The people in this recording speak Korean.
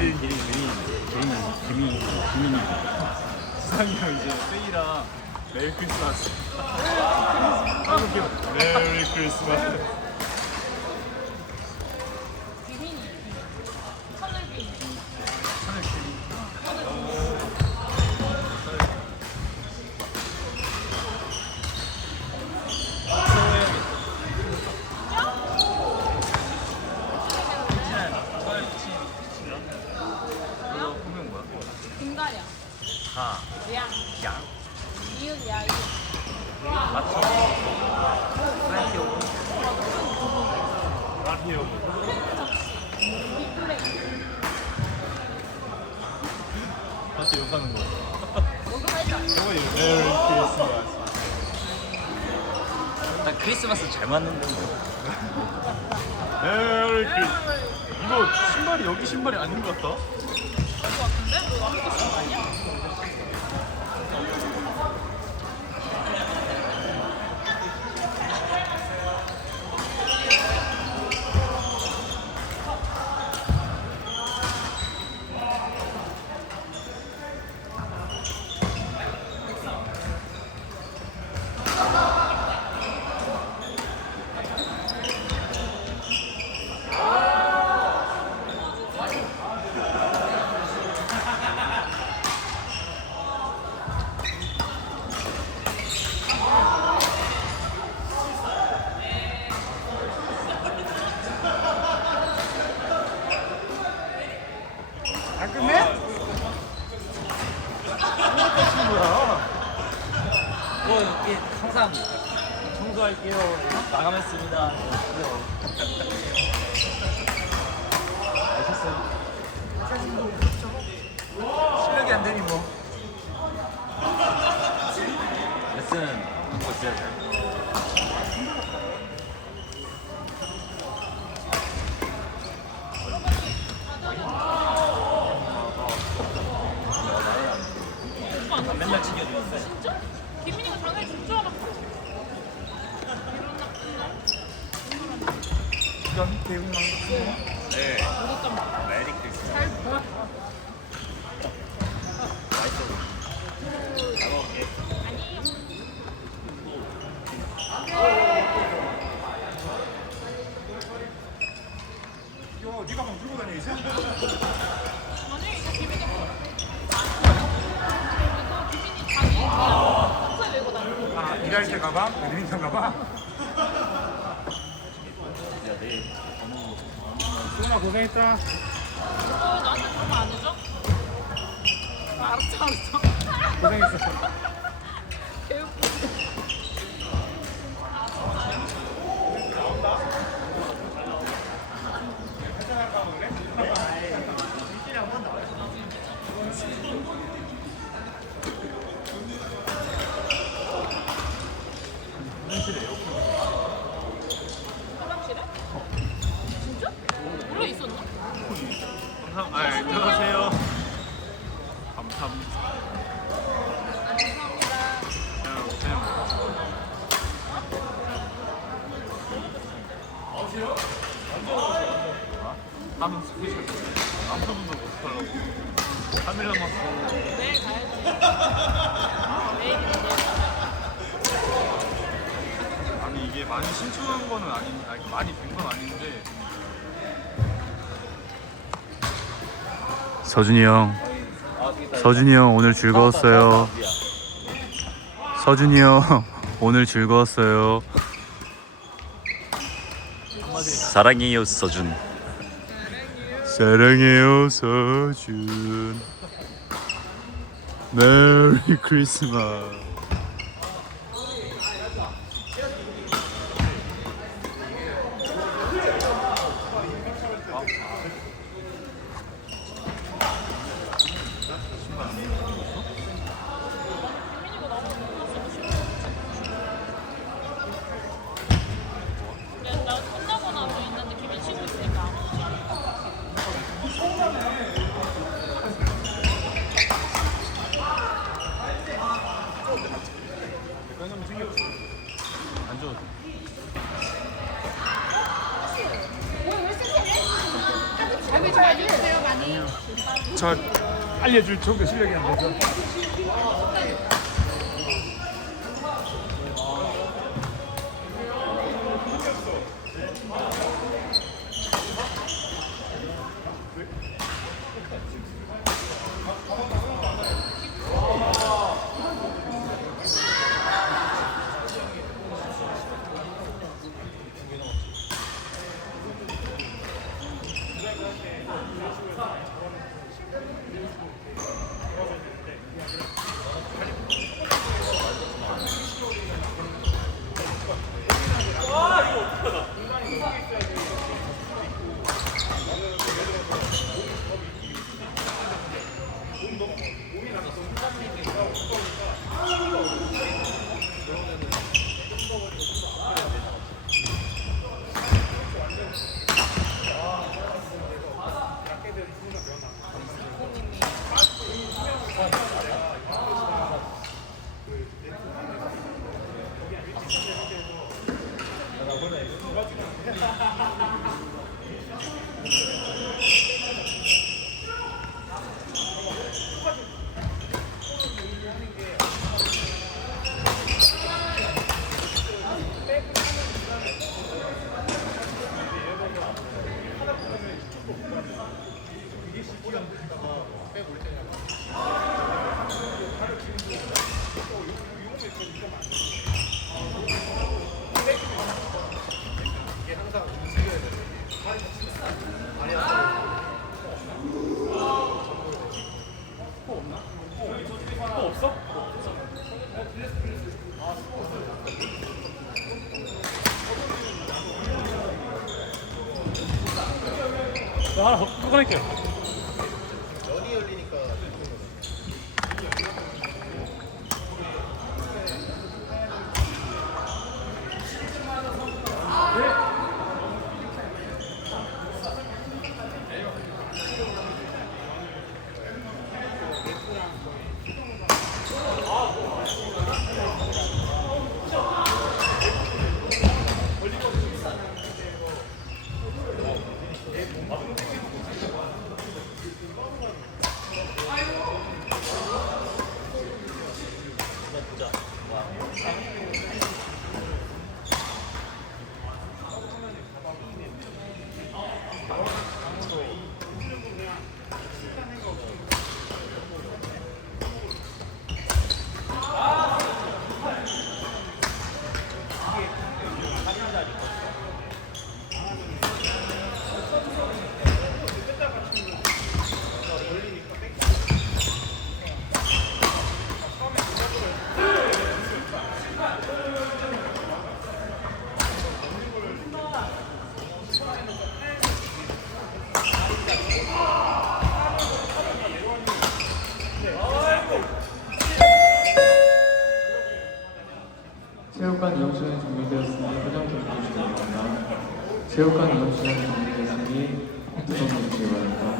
김민이. 수상이랑 이제 세이랑 메리 크리스마스. 메리 크리스마스. 김가야. 아, 양. 양. 이응 야 이응. 마티. 프렌티오. 라피오. 빅플레이. 다시 욕하는 거. 뭐가 살짝. 메리 크리스마스. 나 크리스마스 잘 맞는데. 메리 크리스마스. 이거 신발이 여기 신발이 아닌 것 같다. 같은데? 너 아무것도 쓴거 아니야? 안 끝내? 뭐 이게 항상 청소할게요. 마감했습니다. 알겠어요. 실력이 안 되니 뭐. 레슨 하고 있어야죠. 맨날 챙겨주는데. 진짜? 김민이가 장난이 줄줄 알았어. 이건 대웅 망고. 네. 이것도 메리 크리스마스. 잘 봐. 맛있어. 잘 먹을게. 아니에요. 이거 네가 막 들고 다녀 이제? 아니 이거 김민이 거. 이거 김민이 자기 평소에 메고 다니는 거. 아 일할 때 가방? 배드민턴 가방? 야, 내일 너무 수원아 고생했다. 나한테 그런 거안 해줘? 알았어 알았어. 고생했어. 개웃겨. 화장실에? 진짜? 원래 있었나? 안녕하세요. 감사합니다. 감사합니다. 하는 스페셜. 아무도 못하려고. 카메라 맞고. 내일 가야지. 내일이면 내일. 아니 이게 많이 신청한 거는 아니 많이 된 건 아닌데. 서준이 형, 서준이 형 오늘 즐거웠어요. 서준이 형 오늘 즐거웠어요. 사랑해요 서준. 사랑해요 서준. 메리 크리스마스. 그래, 나 끝나고 나서 있는데 김민 쉬고 있으니까 안 오지. 저 알려줄 정도 실력이 안 돼서. 저 하나 더 꺼낼게요. 체육관 이용 시간이 준비되었으니 회장 경기 주시기 바랍니다. 체육관 이용 시간이 준비되었으니 핸드폰 주시기 바랍니다.